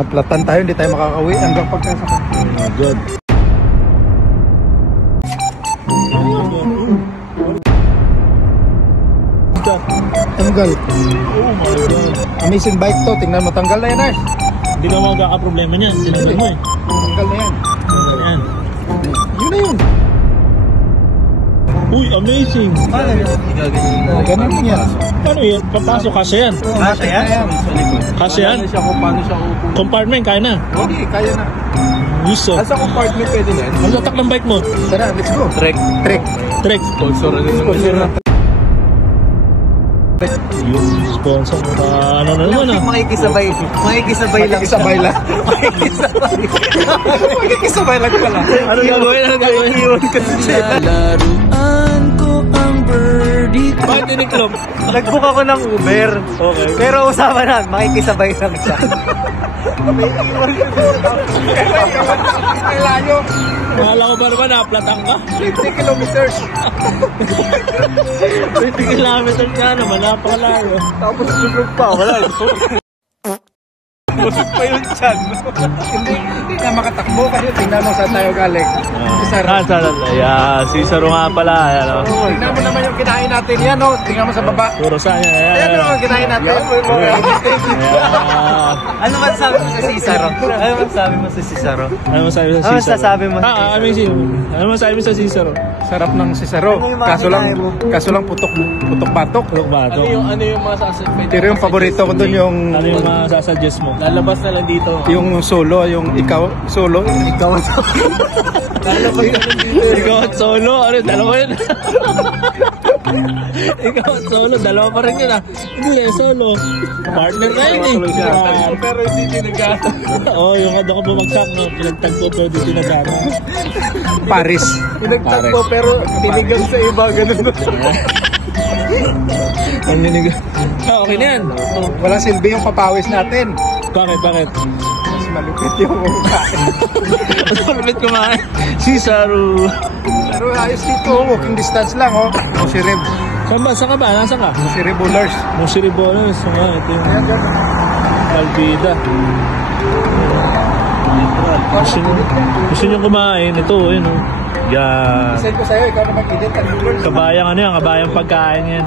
Naplatan tayo, hindi tayo makakauwi hanggang pagkasaka. Oh God. Tanggal. Oh my God. Amazing bike to. Tingnan mo, tanggal na yan, Ars. Hindi ka magkakaproblema niyan. Sinunod mo eh. Tanggal na yan. Ayan. Yun na yun. Uy, amazing. Oh, ganun yan. Ano yan? Papasok kasi yan. Kasya yan. Kasi yan. Paano siya upo? Compartment, kaya na. Okay, kaya na. Gusto. Asa compartment pwede na yan? Ang latak ng bike mo. Tara, let's go. Trek. Trek. Sponsor na. Yung sponsor. Ano na naman ah. Makikisabay lang. Makikisabay lang pala. Ano gagawin? Iyon kasi. Laruan ko ang birdie ko. Bakit tiniklop? Nag-book ako ng Uber. Okay. Pero usapan na, makikisabay lang siya. Ay, layo. Mahala ko ba naman naplatang ka? 50 kilometers. 20 kilometers ka naman, napakalayo. Tapos sunog pa, wala. Busog pa yun dyan. Hindi na makatakbo kasi tingnan mo saan tayo galing. Ayan, si Saro nga pala. Ayan, oh. Tingnan mo naman yung kinain natin yan, no? Tingnan mo sa baba. Puro saan yan. Ayan Ayan, yung kinain natin. Ayan. Ano masasabi mo sa Cicero? Ano masasabi mo sa Cicero? Ano masabi sa Ano Cicero? masasabi mo? Amazing. Ano masabi mo sa Cicero? Sarap ng Cicero. Ano yung mga Kaso lang putok-batok. Ano ba ito? Ano yung masasabi? Pero yung paborito ko dun yung Ano yung masasuggest mo? Lalabas na lang dito. yung solo, yung ikaw solo. Lalabas na lang dito. Ikaw at solo? Ano, dalawa yun? Ikaw at solo, dalawa pa rin yun ah. Hindi eh, solo. Partner kayo eh. Pero hindi tinagana. Oo, yung ano ko bumagsak, no? Pinagtagpo pero di tinagana. Paris. Pinagtagpo pero tinigang sa iba, ganun. Ang ninig. Okay na yan. Walang silbi yung papawis natin. Bakit? Mas malupit yung kain. Mas malapit kumain. Si Saru. Pero ayos dito, walking distance lang, oh. Musirib. Saan ka ba? Nasaan ka? Musiribulers. Musiribolas. Ito yung Ayan, dyan. Albida. Gusto nyo kumain. Ito, yun o. Yan. Send ko sa'yo, ikaw na mag-edit. Kabayang ano yan, kabayang pagkain yan.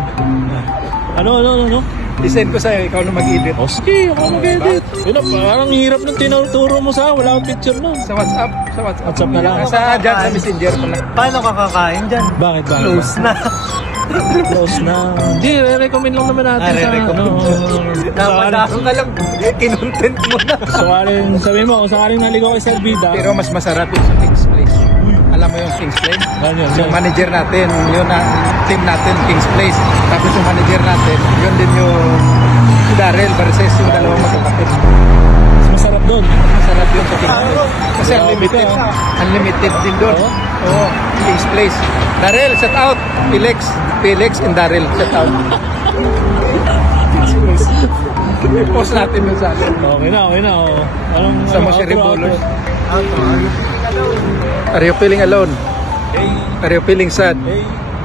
Ano? I-send ko sa'yo, ikaw na mag-edit. O sige, ako mag-edit. Yun na, parang hirap nung tinuturo mo sa wala akong picture nun. Sa WhatsApp. WhatsApp na lang. Dyan sa Messenger pala. Paano ka kakain dyan? Bakit? Close na. Close na. Hindi, re-recommend lang naman natin sa ano. Napadako ka lang. Kinontent mo na. Sabihin mo, kung sakaling naligaw kayo sa Albida. Pero mas masarap yung sa King's Place. Alam mo yung King's Place? Yung manager natin, yun na team natin, King's Place. Tapos yung manager natin, yun din yung si Daryl versus yung dalawang magkakapit. Mas masarap doon. Masarap yun sa King's Place. Kasi unlimited. Unlimited din doon. Oo, King's Place. Daryl, shout out. Felix and Daryl, shout out. King's Place. I-post natin yun sa atin. Okay na. Oh. Sa Musiri Bowlers. Are you feeling alone? Are you feeling sad?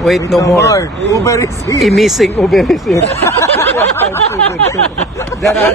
Wait no more. Uber is here. Missing Uber is here. Diyan na,